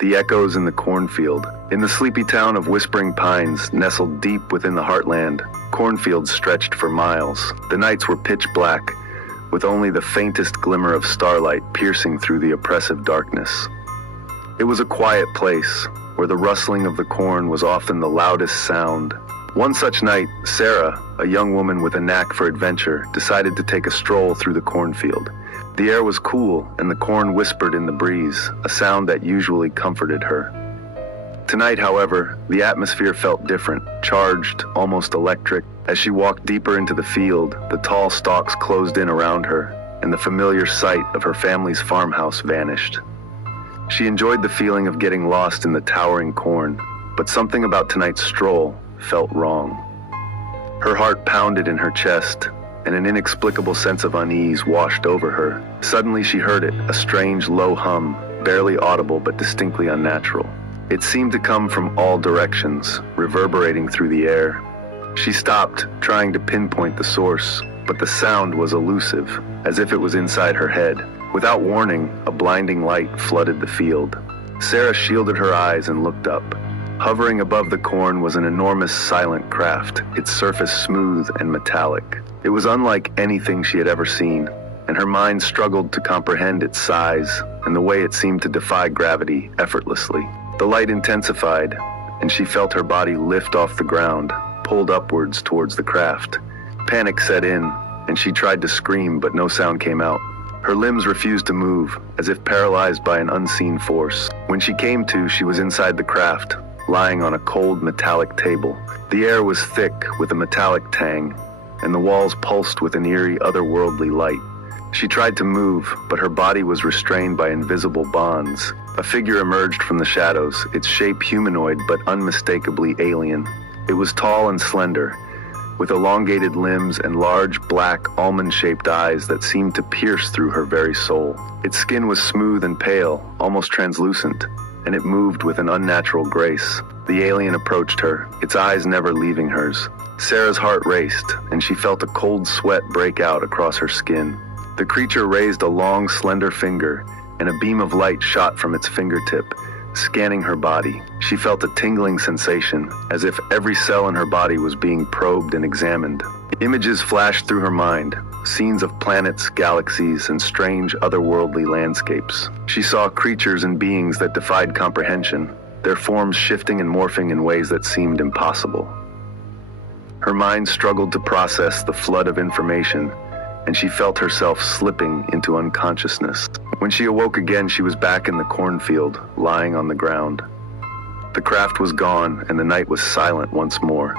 The echoes in the cornfield. In the sleepy town of Whispering Pines, nestled deep within the heartland, cornfields stretched for miles. The nights were pitch black, with only the faintest glimmer of starlight piercing through the oppressive darkness. It was a quiet place, where the rustling of the corn was often the loudest sound. One such night, Sarah, a young woman with a knack for adventure, decided to take a stroll through the cornfield. The air was cool, and the corn whispered in the breeze, a sound that usually comforted her. Tonight, however, the atmosphere felt different, charged, almost electric. As she walked deeper into the field, the tall stalks closed in around her, and the familiar sight of her family's farmhouse vanished. She enjoyed the feeling of getting lost in the towering corn, but something about tonight's stroll felt wrong. Her heart pounded in her chest, and an inexplicable sense of unease washed over her. Suddenly she heard it, a strange low hum, barely audible but distinctly unnatural. It seemed to come from all directions, reverberating through the air. She stopped, trying to pinpoint the source, but the sound was elusive, as if it was inside her head. Without warning, a blinding light flooded the field. Sarah shielded her eyes and looked up. Hovering above the corn was an enormous silent craft, its surface smooth and metallic. It was unlike anything she had ever seen, and her mind struggled to comprehend its size and the way it seemed to defy gravity effortlessly. The light intensified, and she felt her body lift off the ground, pulled upwards towards the craft. Panic set in, and she tried to scream, but no sound came out. Her limbs refused to move, as if paralyzed by an unseen force. When she came to, she was inside the craft, lying on a cold metallic table. The air was thick with a metallic tang, and the walls pulsed with an eerie, otherworldly light. She tried to move, but her body was restrained by invisible bonds. A figure emerged from the shadows, its shape humanoid but unmistakably alien. It was tall and slender, with elongated limbs and large, black, almond-shaped eyes that seemed to pierce through her very soul. Its skin was smooth and pale, almost translucent, and it moved with an unnatural grace. The alien approached her, its eyes never leaving hers. Sarah's heart raced, and she felt a cold sweat break out across her skin. The creature raised a long, slender finger, and a beam of light shot from its fingertip, scanning her body. She felt a tingling sensation, as if every cell in her body was being probed and examined. Images flashed through her mind, scenes of planets, galaxies, and strange, otherworldly landscapes. She saw creatures and beings that defied comprehension, their forms shifting and morphing in ways that seemed impossible. Her mind struggled to process the flood of information, and she felt herself slipping into unconsciousness. When she awoke again, she was back in the cornfield, lying on the ground. The craft was gone, and the night was silent once more.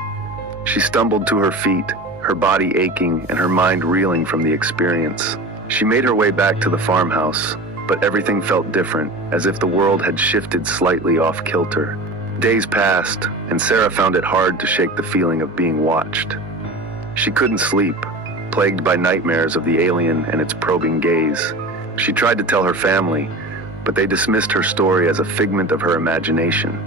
She stumbled to her feet, her body aching and her mind reeling from the experience. She made her way back to the farmhouse, but everything felt different, as if the world had shifted slightly off kilter. Days passed, and Sarah found it hard to shake the feeling of being watched. She couldn't sleep, plagued by nightmares of the alien and its probing gaze. She tried to tell her family, but they dismissed her story as a figment of her imagination,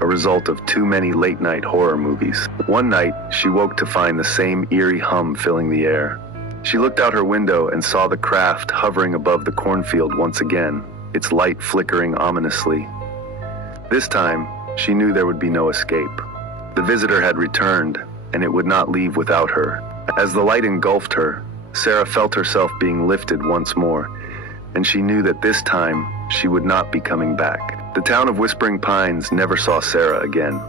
a result of too many late-night horror movies. One night, she woke to find the same eerie hum filling the air. She looked out her window and saw the craft hovering above the cornfield once again, its light flickering ominously. This time, she knew there would be no escape. The visitor had returned, and it would not leave without her. As the light engulfed her, Sarah felt herself being lifted once more, and she knew that this time she would not be coming back. The town of Whispering Pines never saw Sarah again.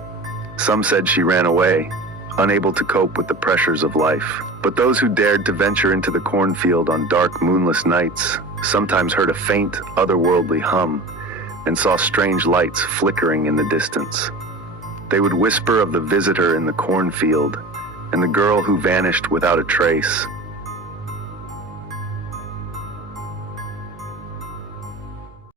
Some said she ran away, unable to cope with the pressures of life. But those who dared to venture into the cornfield on dark, moonless nights sometimes heard a faint, otherworldly hum and saw strange lights flickering in the distance. They would whisper of the visitor in the cornfield and the girl who vanished without a trace.